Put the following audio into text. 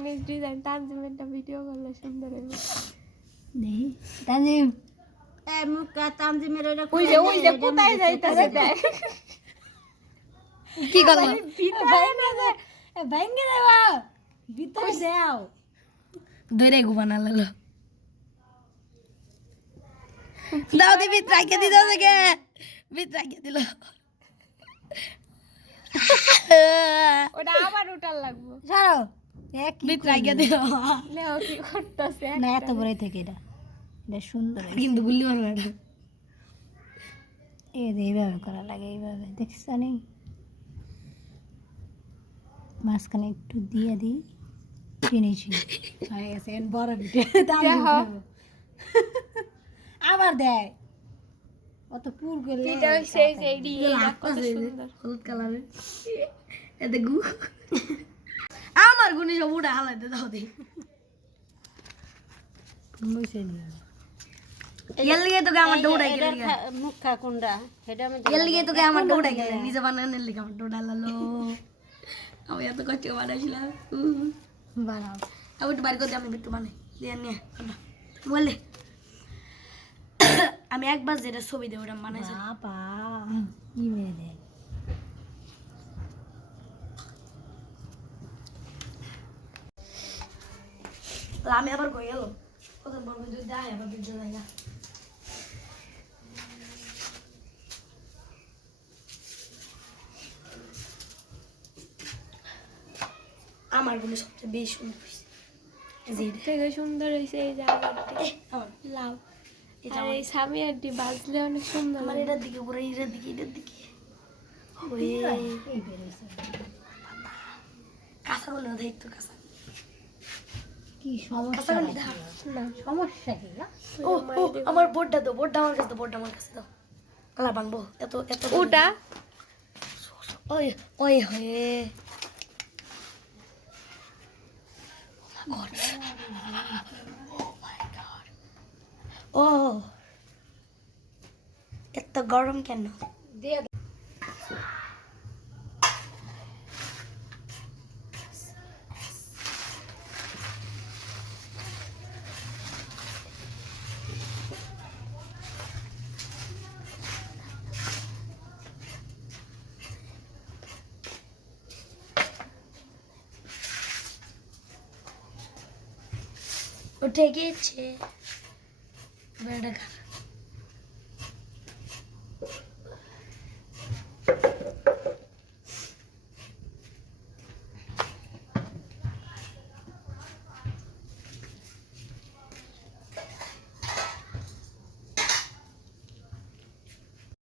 বানিস design তানজিমেরটা video করলে সুন্দর হবে নেই তানজিম এই মুখটা তানজিমের ওই যে কোথায় যাইতাছে দেখ কি করলো ভিতরে না যায় ভাঙ্গে দেবা ভিতরে দাও ধরে ঘুমানা লাগলো দাও দি ভিতরে দিল থেকে ভিতরে দিল ওটা আবার উঠার লাগবো ছাড়ো ভিতরে দিল লেও কি করতেছে না এত বড়ই থেকে এটা সুন্দর কিন্তু গুলি মারবে না এইভাবে করা লাগে এইভাবে দেখছ নি মাঝখানে একটু দিয়ে দিই ফিনিশিং হয়ে গেছে বড় আবার দেয় অত পুর করে এটা সেই যে কত সুন্দর হলুদ কালারের এতে গু আমার গুনি সব উড়ে হালাইতে দাও দি মুইছে নি এলিয়ে তোকে আমার দৌড়াই গেল মুখা কোনটা সেটা আমি এলিয়ে তোকে আমার দৌড়াই গেল নিজে বানানোর লিগে আমার দৌড়ালালো আমি এত কষ্ট বানাইছিলাম বানাও আমি একটু বাড়ি করতে আমি একটু বানাই দিয়ে নিয়ে বললে আমি একবার যেটা ছবি দেবো ওটা বানাইছি বাবা কি মেরে দেয় আমি আবার কই গেল কত বলবো তুই দেয় আবার বিদ্যুৎ জায়গা আমার গুলো সবচেয়ে বেশি সুন্দর হয়েছে থেকে সুন্দর হয়েছে এই জায়গাটা লাভ আর এই সামিয়ারটি বাজলে অনেক সুন্দর আমার এটার দিকে পুরো এটার দিকে কাঁচাগুলো দেখ তো কাঁচা কি সমস্যা না সমস্যা কি ও আমার বোর্ডটা আমার কাছে আমার কাছে দাও কালা বানবো এত ওটা ওই ওই হয়ে ও এত গরম কেন উঠে গিয়েছে বেড়া